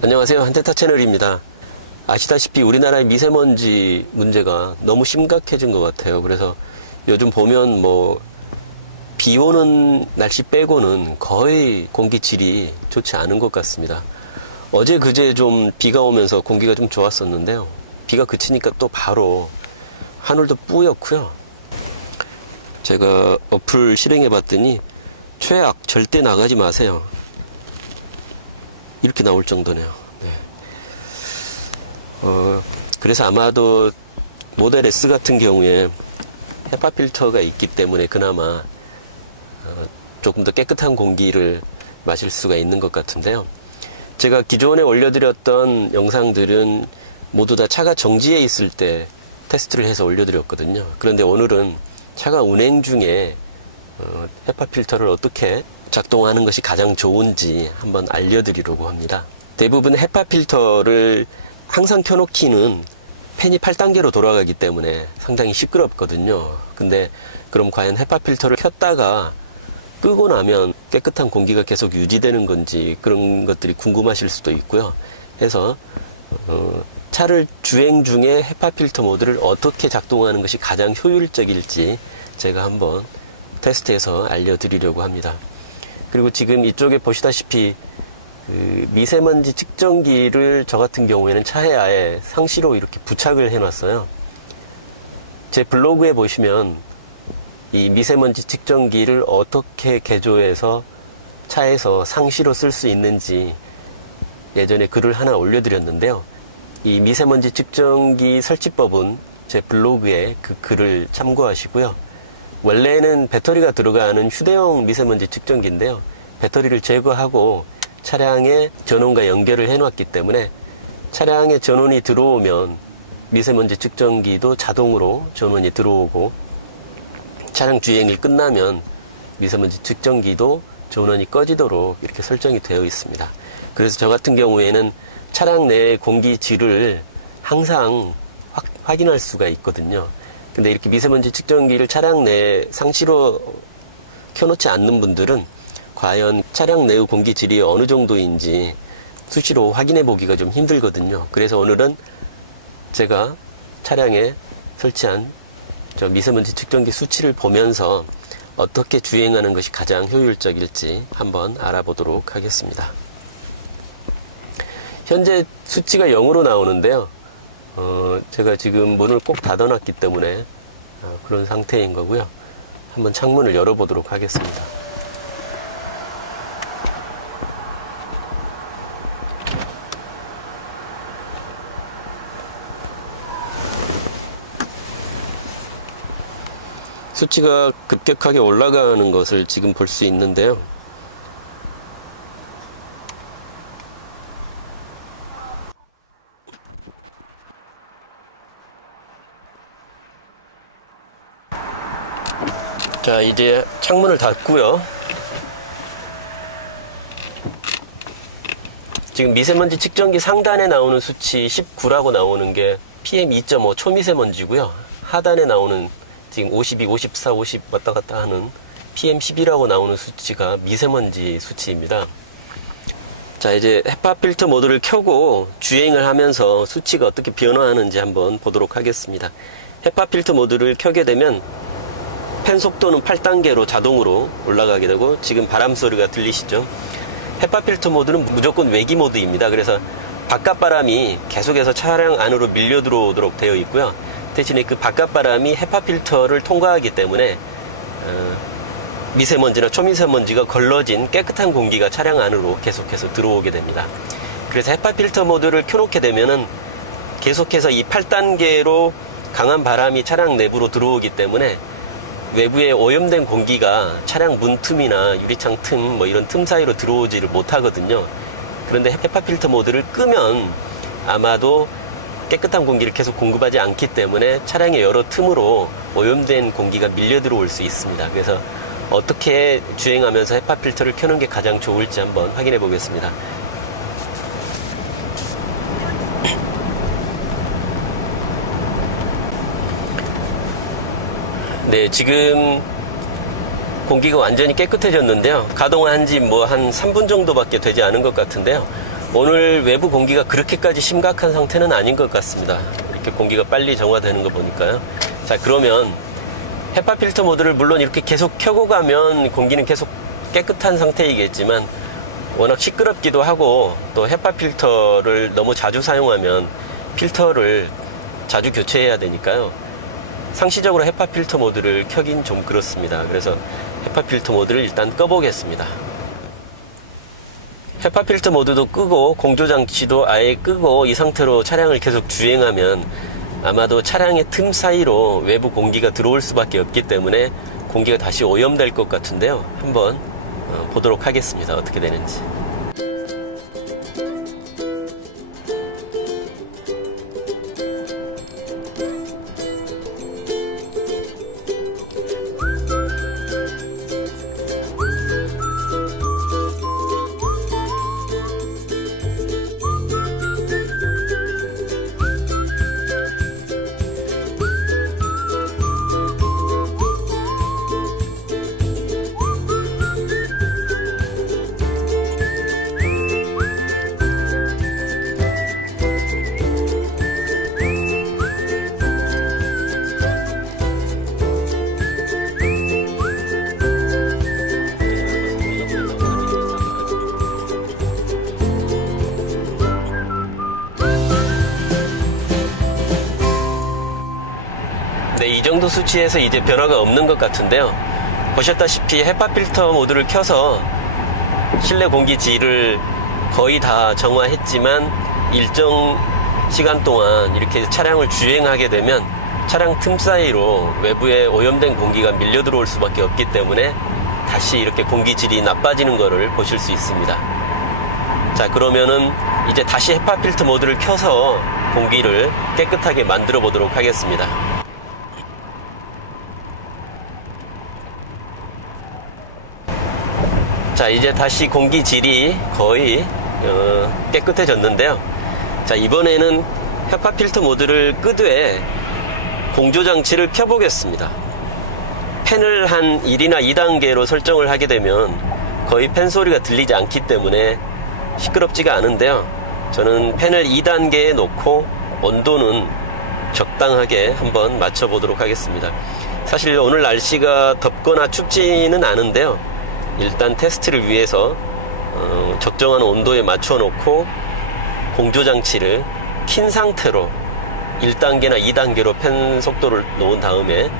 안녕하세요. 한테타 채널입니다. 아시다시피 우리나라의 미세먼지 문제가 너무 심각해진 것 같아요. 그래서 요즘 보면 비 오는 날씨 빼고는 거의 공기질이 좋지 않은 것 같습니다. 어제 그제 좀 비가 오면서 공기가 좀 좋았었는데요. 비가 그치니까 또 바로 하늘도 뿌옇고요. 제가 어플 실행해 봤더니 최악, 절대 나가지 마세요, 이렇게 나올 정도네요. 네. 그래서 아마도 모델 S 같은 경우에 헤파 필터가 있기 때문에 그나마 조금 더 깨끗한 공기를 마실 수가 있는 것 같은데요. 제가 기존에 올려드렸던 영상들은 모두 다 차가 정지해 있을 때 테스트를 해서 올려드렸거든요. 그런데 오늘은 차가 운행 중에 헤파 필터를 어떻게 작동하는 것이 가장 좋은지 한번 알려드리려고 합니다. 대부분 헤파 필터를 항상 켜놓기는 팬이 8단계로 돌아가기 때문에 상당히 시끄럽거든요. 근데 그럼 과연 헤파 필터를 켰다가 끄고 나면 깨끗한 공기가 계속 유지되는 건지 그런 것들이 궁금하실 수도 있고요. 해서 차를 주행 중에 헤파 필터 모드를 어떻게 작동하는 것이 가장 효율적일지 제가 한번 테스트해서 알려드리려고 합니다. 그리고 지금 이쪽에 보시다시피 미세먼지 측정기를 저 같은 경우에는 차에 아예 상시로 이렇게 부착을 해놨어요. 제 블로그에 보시면 이 미세먼지 측정기를 어떻게 개조해서 차에서 상시로 쓸 수 있는지 예전에 글을 하나 올려드렸는데요. 이 미세먼지 측정기 설치법은 제 블로그에 그 글을 참고하시고요. 원래는 배터리가 들어가는 휴대용 미세먼지 측정기인데요. 배터리를 제거하고 차량에 전원과 연결을 해놨기 때문에 차량에 전원이 들어오면 미세먼지 측정기도 자동으로 전원이 들어오고 차량 주행이 끝나면 미세먼지 측정기도 전원이 꺼지도록 이렇게 설정이 되어 있습니다. 그래서 저 같은 경우에는 차량 내의 공기질을 항상 확인할 수가 있거든요. 근데 이렇게 미세먼지 측정기를 차량 내에 상시로 켜놓지 않는 분들은 과연 차량 내의 공기질이 어느 정도인지 수시로 확인해 보기가 좀 힘들거든요. 그래서 오늘은 제가 차량에 설치한 저 미세먼지 측정기 수치를 보면서 어떻게 주행하는 것이 가장 효율적일지 한번 알아보도록 하겠습니다. 현재 수치가 0으로 나오는데요. 제가 지금 문을 꼭 닫아놨기 때문에 그런 상태인 거고요. 한번 창문을 열어보도록 하겠습니다. 수치가 급격하게 올라가는 것을 지금 볼 수 있는데요. 자, 이제 창문을 닫고요. 지금 미세먼지 측정기 상단에 나오는 수치 19라고 나오는 게 PM2.5 초미세먼지고요. 하단에 나오는 지금 52, 54, 50 왔다 갔다 하는 PM10이라고 나오는 수치가 미세먼지 수치입니다. 자, 이제 헤파 필터 모드를 켜고 주행을 하면서 수치가 어떻게 변화하는지 한번 보도록 하겠습니다. 헤파 필터 모드를 켜게 되면 팬 속도는 8단계로 자동으로 올라가게 되고, 지금 바람 소리가 들리시죠? 헤파 필터 모드는 무조건 외기 모드입니다. 그래서 바깥바람이 계속해서 차량 안으로 밀려 들어오도록 되어 있고요. 대신에 그 바깥바람이 헤파 필터를 통과하기 때문에 미세먼지나 초미세먼지가 걸러진 깨끗한 공기가 차량 안으로 계속해서 들어오게 됩니다. 그래서 헤파 필터 모드를 켜놓게 되면은 계속해서 이 8단계로 강한 바람이 차량 내부로 들어오기 때문에 외부에 오염된 공기가 차량 문틈이나 유리창 틈, 이런 틈 사이로 들어오지를 못하거든요. 그런데 헤파 필터 모드를 끄면 아마도 깨끗한 공기를 계속 공급하지 않기 때문에 차량의 여러 틈으로 오염된 공기가 밀려 들어올 수 있습니다. 그래서 어떻게 주행하면서 헤파 필터를 켜는 게 가장 좋을지 한번 확인해 보겠습니다. 네, 지금 공기가 완전히 깨끗해졌는데요. 가동한 지 한 3분 정도밖에 되지 않은 것 같은데요. 오늘 외부 공기가 그렇게까지 심각한 상태는 아닌 것 같습니다. 이렇게 공기가 빨리 정화되는 거 보니까요. 자, 그러면 헤파 필터 모드를 물론 이렇게 계속 켜고 가면 공기는 계속 깨끗한 상태이겠지만 워낙 시끄럽기도 하고 또 헤파 필터를 너무 자주 사용하면 필터를 자주 교체해야 되니까요. 상시적으로 헤파 필터 모드를 켜긴 좀 그렇습니다. 그래서 헤파 필터 모드를 일단 꺼보겠습니다. 헤파 필터 모드도 끄고 공조장치도 아예 끄고 이 상태로 차량을 계속 주행하면 아마도 차량의 틈 사이로 외부 공기가 들어올 수밖에 없기 때문에 공기가 다시 오염될 것 같은데요. 한번 보도록 하겠습니다. 어떻게 되는지. 네, 이 정도 수치에서 이제 변화가 없는 것 같은데요. 보셨다시피 헤파 필터 모드를 켜서 실내 공기질을 거의 다 정화했지만 일정 시간 동안 이렇게 차량을 주행하게 되면 차량 틈 사이로 외부에 오염된 공기가 밀려 들어올 수밖에 없기 때문에 다시 이렇게 공기질이 나빠지는 것을 보실 수 있습니다. 자, 그러면은 이제 다시 헤파 필터 모드를 켜서 공기를 깨끗하게 만들어 보도록 하겠습니다. 자, 이제 다시 공기질이 거의 깨끗해졌는데요. 자, 이번에는 헤파 필터 모드를 끄되 공조장치를 켜보겠습니다. 팬을 한 1이나 2단계로 설정을 하게 되면 거의 팬 소리가 들리지 않기 때문에 시끄럽지가 않은데요. 저는 팬을 2단계에 놓고 온도는 적당하게 한번 맞춰보도록 하겠습니다. 사실 오늘 날씨가 덥거나 춥지는 않은데요. 일단 테스트를 위해서 적정한 온도에 맞춰 놓고 공조장치를 킨 상태로 1단계나 2단계로 팬 속도를 놓은 다음에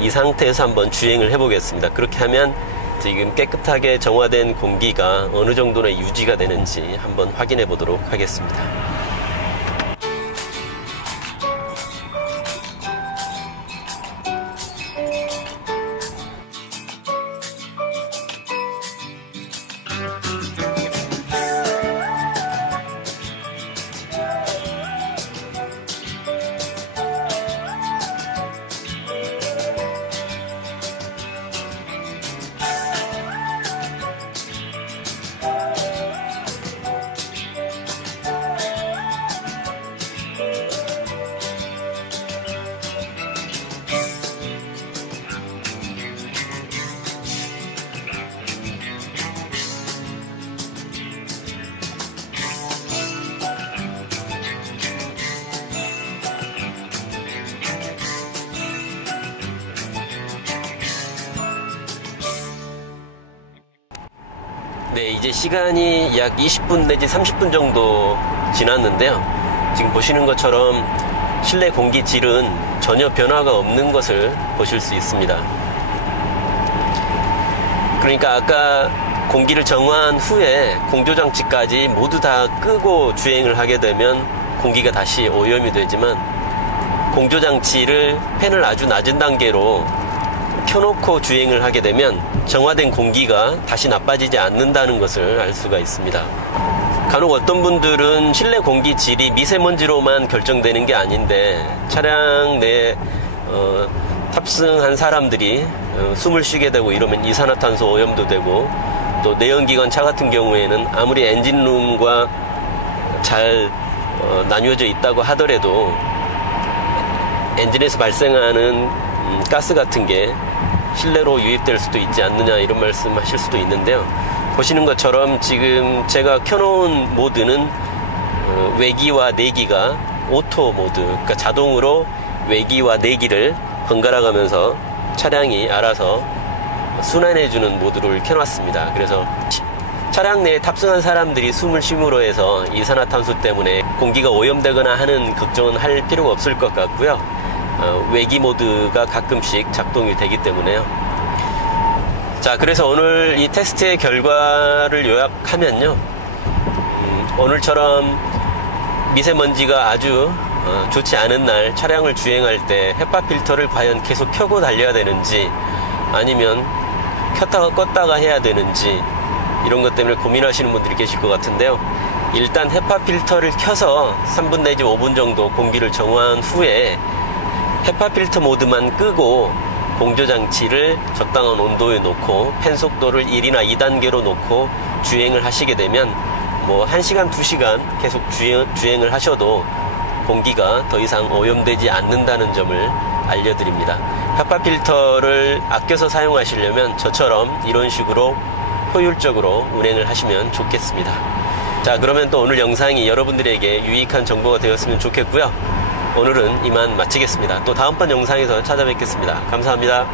이 상태에서 한번 주행을 해보겠습니다. 그렇게 하면 지금 깨끗하게 정화된 공기가 어느 정도의 유지가 되는지 한번 확인해 보도록 하겠습니다. 네, 이제 시간이 약 20분 내지 30분 정도 지났는데요. 지금 보시는 것처럼 실내 공기질은 전혀 변화가 없는 것을 보실 수 있습니다. 그러니까 아까 공기를 정화한 후에 공조장치까지 모두 다 끄고 주행을 하게 되면 공기가 다시 오염이 되지만 공조장치를 팬을 아주 낮은 단계로 켜놓고 주행을 하게 되면 정화된 공기가 다시 나빠지지 않는다는 것을 알 수가 있습니다. 간혹 어떤 분들은 실내 공기질이 미세먼지로만 결정되는 게 아닌데 차량 내에 탑승한 사람들이 숨을 쉬게 되고 이러면 이산화탄소 오염도 되고 또 내연기관 차 같은 경우에는 아무리 엔진룸과 잘 나뉘어져 있다고 하더라도 엔진에서 발생하는 가스 같은 게 실내로 유입될 수도 있지 않느냐 이런 말씀 하실 수도 있는데요. 보시는 것처럼 지금 제가 켜놓은 모드는 외기와 내기가 오토 모드, 그러니까 자동으로 외기와 내기를 번갈아 가면서 차량이 알아서 순환해주는 모드를 켜놨습니다. 그래서 차량 내에 탑승한 사람들이 숨을 쉼으로 해서 이산화탄소 때문에 공기가 오염되거나 하는 걱정은 할 필요가 없을 것 같고요. 외기 모드가 가끔씩 작동이 되기 때문에요. 자, 그래서 오늘 이 테스트의 결과를 요약하면요, 오늘처럼 미세먼지가 아주 좋지 않은 날 차량을 주행할 때 헤파 필터를 과연 계속 켜고 달려야 되는지, 아니면 켰다가 껐다가 해야 되는지, 이런 것 때문에 고민하시는 분들이 계실 것 같은데요. 일단 헤파 필터를 켜서 3분 내지 5분 정도 공기를 정화한 후에 헤파 필터 모드만 끄고 공조장치를 적당한 온도에 놓고 팬 속도를 1이나 2단계로 놓고 주행을 하시게 되면 뭐 1시간, 2시간 계속 주행을 하셔도 공기가 더 이상 오염되지 않는다는 점을 알려드립니다. 헤파 필터를 아껴서 사용하시려면 저처럼 이런 식으로 효율적으로 운행을 하시면 좋겠습니다. 자, 그러면 또 오늘 영상이 여러분들에게 유익한 정보가 되었으면 좋겠고요. 오늘은 이만 마치겠습니다. 또 다음번 영상에서 찾아뵙겠습니다. 감사합니다.